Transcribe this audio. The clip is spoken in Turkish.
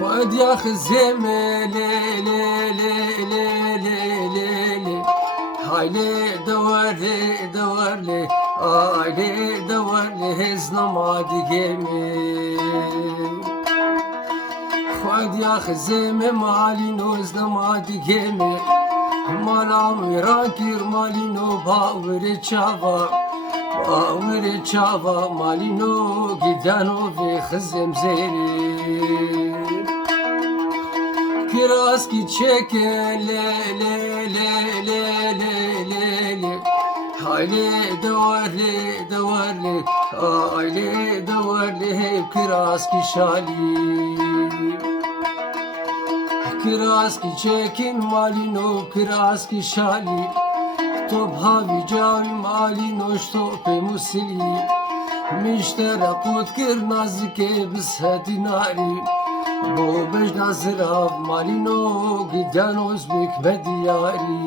خود یا خزم لی لی لی لی لی لی لی hayli davarli davarli hayli davarli heznamadi gemi خود یا خزم مالینو زنمادی گمی مالام راکیر مالینو باور چاوا مالینو گیدانو به خزم زیری Kiraz ki çeke le le le le le le le hayli davarli hayli davarli kiraz ki şali kiraz ki çekin malino kiraz ki şali top havi cavi malino ştope musili miştere kut kir nazike bis hedinari Bo bejna zirav malino gidan ozbek bediyari